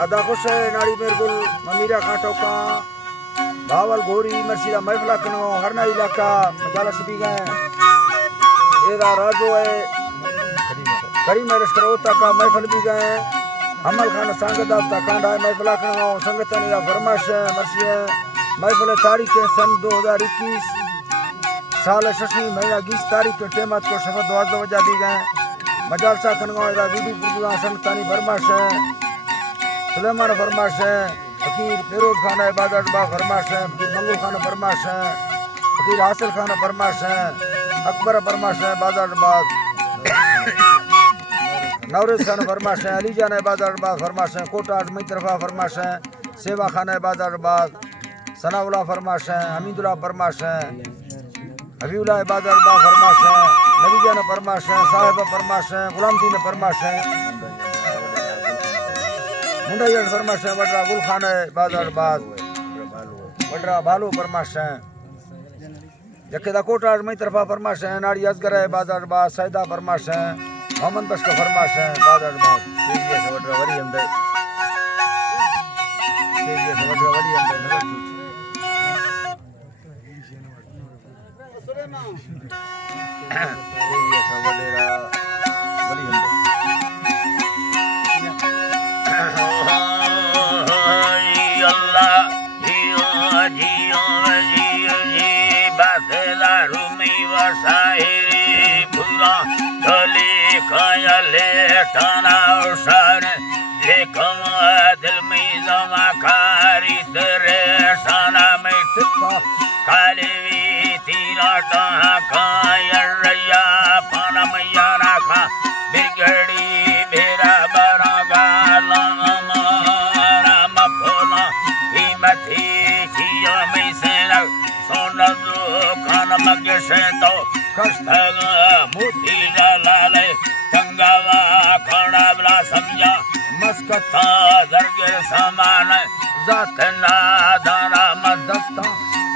अदा खुश है नाड़ी मेर गुल ममीरा खाटो का भावल गोरी मरसीदा महफला कनो हरना इलाका मजाला सिबी गए एदा राजो है करी में लश्कर ओता का महफल भी गए हमल खान संगत ता कांडा महफला कनो संगतन या फरमाश मरसी है महफल तारीख सन 2021 साल 6 महीना 20 तारीख के टेमत को शफत दवाज वजा दी गए मजालसा कनो एदा वीडियो पुरजा संगतानी फरमाश है सुलेमान फरमाश है फकीर फिरोज खान इबादत बा फरमाश है फकीर मंगूल खान फरमाश है फकीर हासिल खान फरमाश है अकबर फरमाश है बाजारबाद नवरेज खान फरमाश है अली जान बाजारबाद फरमाश है कोटाट मई तरफा फरमाश है सेवा खान बाजारबाद सनाउल्ला फरमाश है हमीदुल्ला फरमाश है हबीबुल्ला बाजारबाद फरमाश है नबी जान फरमाश है साहिब फरमाश है गुलामदीन फरमाश है मुंडा फरमाश है वड्रा गुल खान बाजारबाद वड्रा भालू फरमाश है यकेदा कोटाट मई तरफा फरमाश है नाड़ी असगर है बाजारबाद सैदा फरमाश है मोहम्मद बख्श का फरमाश है बाजारबाद सीरियस वड्रा वरी हमदे सीरियस वड्रा वरी हमदे नगर सीरियस वड्रा वरी हमदे साहिरी भूरा चले खयाले तना उसार लेकम दिल में जमा खारी तेरे सना में टिपा काले तीरा टा खाया पाना मैया राखा बिगड़ी मेरा बरा गाला राम भोला कीमती सिया में से सोना दो खान मगे से तो कष्टग मोती लाले गंगावा खड़ा बला समझा मस्कता दरगे समान जात ना दाना मदस्ता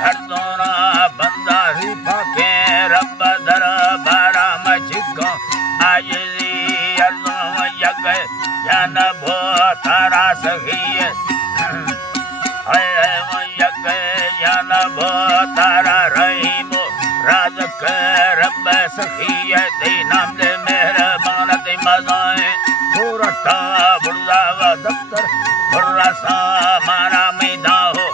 हर दोना बंदा ही पाके रब दर बारा मजिको आज जी अल्लाह यग जन भो तारा सखी यग जन भो तारा रहीमो राज के रब सखी दे नाम दे मेहरबान दे मजाए थोड़ा बुर्जा व दफ्तर बुर्रा सा मारा मैदा हो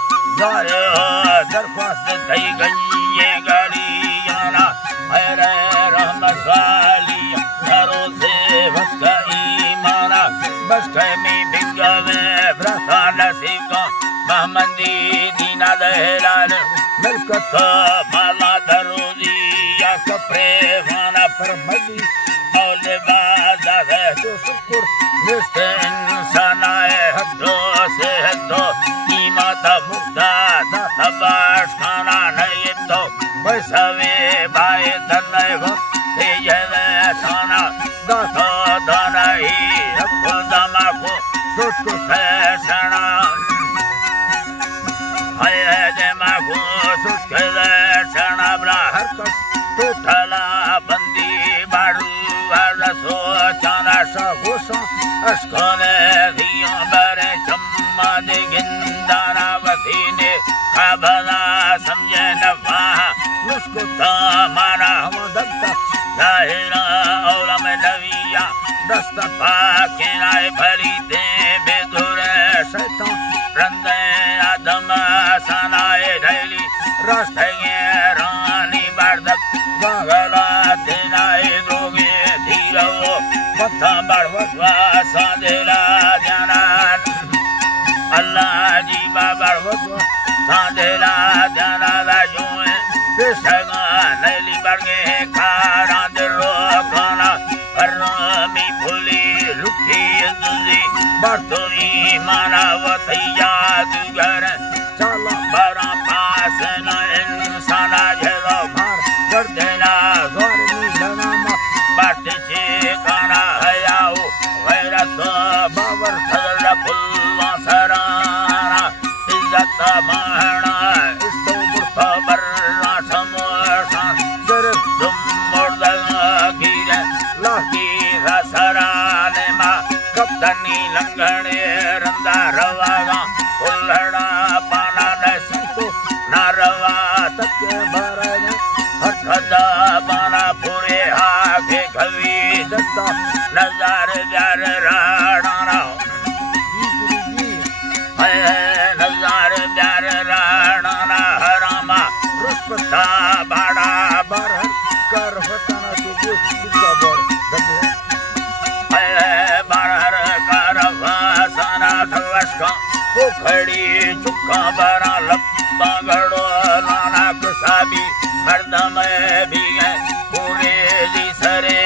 जारे हो दरख्वास्त दई गई ये गाड़ी आना मेरे रहमत वाली करो से वक्त ईमाना बस में बिगवे ब्रथा नसीका महमदी दीना दहलाल मिलकत माला दरोजी या कपड़े वाना पर मदी औले बाजा है तो शुक्र निस्ते इंसान है हदो से हदो कीमत मुक्ता दा तबाश खाना नहीं तो बसवे बाय तन्ने वक्त ये थाना दा तो दाना ही रखो दमा को सोच को फैसना जमा को सुखला सना ब्रा हर कस टोटला बंदी बाड़ू हर सो चाना सगोसा अस्कोले दियो बरे चम्मा दे गिंदारा वतीने खबला समझे नफा उसको तामारा हम दत्ता जाहिरा औला में नविया दस्तफा के राय भरी दे बेदुरे शैतान रंदे आदम सनाए ढैली रास्ते रानी बार्दक गला दिनाए दोगे धीरो पत्था बड़वतवा सादेला जानान अल्लाह जी बड़वतवा सादेला जाना राजोए बेसगा नैली बरगे खारा दिरो खाना परमी भूली रुखी तुझी बरतोई माना वतैया दुगर चलो बरा पास न इंसान जलो मार कर देना जोरनी जनामा बाट से खाना हयाओ गैरत बाबर सदर फुल्ला सराना इज्जत माना इस्तो बुर्ता बर्रा समोसा जर तुम मुर्दा गिरे लाकी सराने मा कप्तानी लंगड़े रंदा का पोखड़ी चुका बरा लप्पा गड़ो नानक साबी मर्द में भी है पूरे जी सरे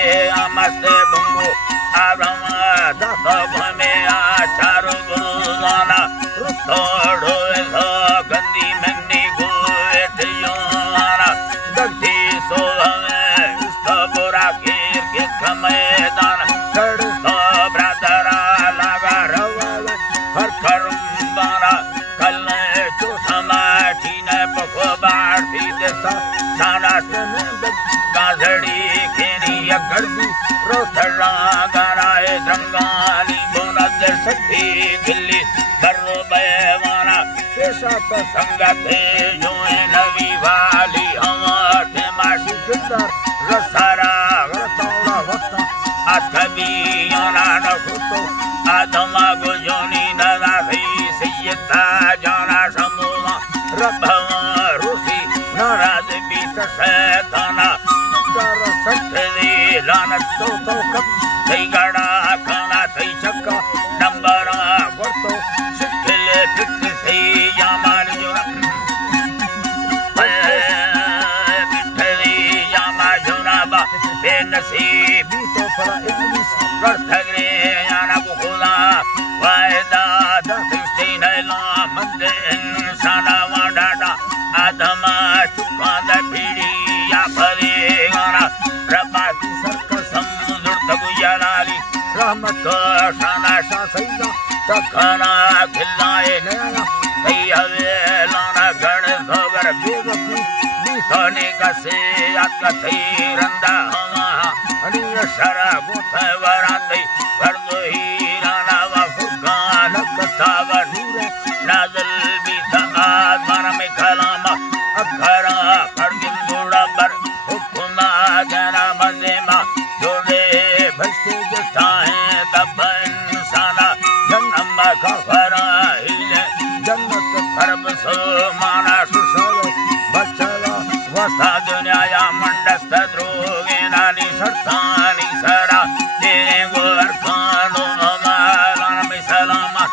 मस्ते बुंगो आब्रह्म दत्त में आचार गुरु नाना रुतोड़ो सो गंदी मन्नी गुएटियो नाना दक्षी सो हमें बुरा कीर के मैदान चढ़ सो ब्रादरा लगा रवाल हर करुम्बारा कल जो समाठी ने पको बाढ़ी देता नाना सन गाजड़ी खेनी गर्दी रोथड़ा गाराए द्रंगाली बोनद सखी गिल्ली बर्रो बेवाना पेशा तो संगते जो नवी वाली हमारे माशी जिंदर रसारा गरतौड़ा वक्ता अथबी याना नखुतो आदमा गुजोनी नदा भई सैयदा जाना समूला रब्बा रूसी नाराज बीत सैताना कर सत्ती लानत तो कब तई गाड़ा खाना तई चक्का नंबरा वर्तो शिखले पिट सई यामान जो पिठली यामा जोनाबा बेनसीब तो फला इब्लिस रथगरे याना बुखुला वायदा दस्ती नैला मंदे इंसाना वाडाडा आदमा चुका दपीड़ी या फरे गाना रबाती सरक समुद्र तगुयानाली रहमत शाना शासैदा तखना खिलाए नैना तैयावे लाना गण सगर बेवकू बीथोने का से आका थई रंदा हवा अनिय शरा गोथा वरांदई वर्दो ही राना वा फुकान कथावा नूरे नाजल बीता आसमान में कलामा अखरा फर्गिन गुड़ा बर हुकुमा जना मजेमा जोड़े भस्ते जठाएं तब इंसाना जन्म का फरा हिले जन्नत फरब सो माना सुसलो बचला वस्ता दुनिया या मंडस्त द्रोगे नानी शर्तानी सरा तेरे गोर खानो हमारा में सलामा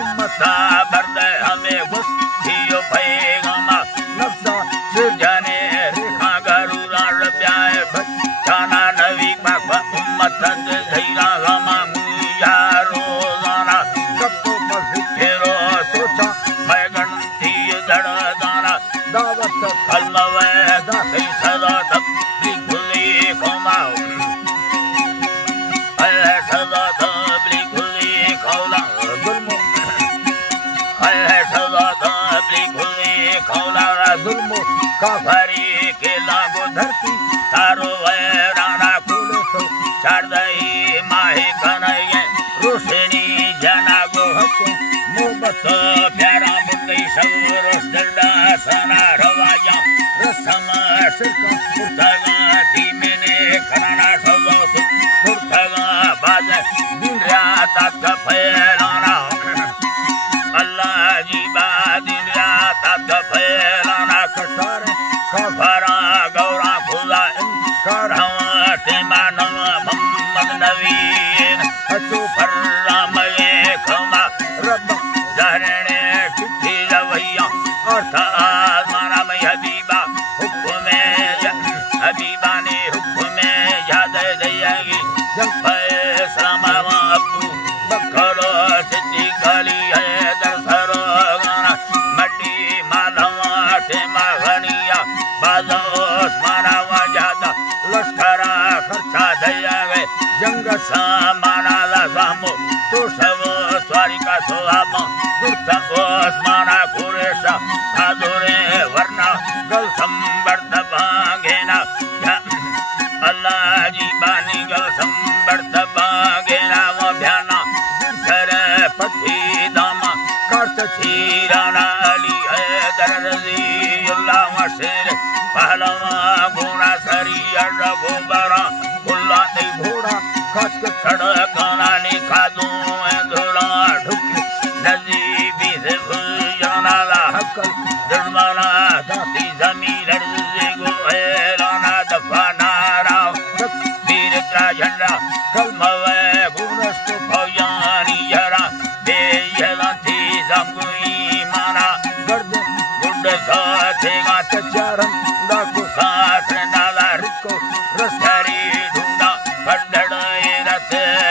उम्मता बर्दे हमें गुस्तियो पैगामा नफ्सा सुजाने रेखा गरुरा रब्याए बचाना नवी बाबा उम्मत धैरा गमा मुया रोजाना सब तो बफिरो सोचा मैं गणती दड़ दाना दावत कलमवे दाखी सदा तब लिखुली कोमाओ अल्लाह सदा तब लिखुली कौला जुल्मो अल्लाह सदा तब लिखुली कौला जुल्मो काफरी के लागो धरती तारो वैराना खुलो तो चारदई माहे कनये रोशनी जना गो हसे मोहब्बत प्यारा मुंगई सौरस दर्दा सना रवाया रसमा सिरका पुरतगा ती मैंने खनाना सवस पुरतगा बाज दिन रात का फैलाना अल्लाह जी बा दिन रात का फैलाना कटार खबरा गौरा खुदा इनकार हवाते मानव मोहम्मद नवीन अचू फर्राम ये खमा रब जहरने चिट्ठी रवैया अर्थ आसमाना में हबीबा हुक्म हबीबा ने हुक्म याद देगी जब फैसला अबू बकरो सिद्धि गली है दरसरो गाना मड्डी मालवा टेमा घनिया बाजो ओस्माना वजादा लश्करा खर्चा दया गए जंग सामाना लाजामो तो सब स्वारी का सोहामा दुर्ता ओस्माना कुरेशा आदुरे वरना गल संबर्द भागेना अल्लाह जी बानी गल संबर्द भागेना वो भ्याना सर पति दामा कर्त चीराना अली है दरजी अल्लाह वशेर पहलवा गुना सरी अरगो बरा कुल्ला ते घोड़ा खत सड़काना ने खादू धोला ढुक नजीबी से भुजाना ला हकल दरमाना दाती जमीन अर्ज़े गो ऐलाना दफाना राव तीर त्रा झंडा कलमवे गुनस्त भयानी जरा बेयला थी ते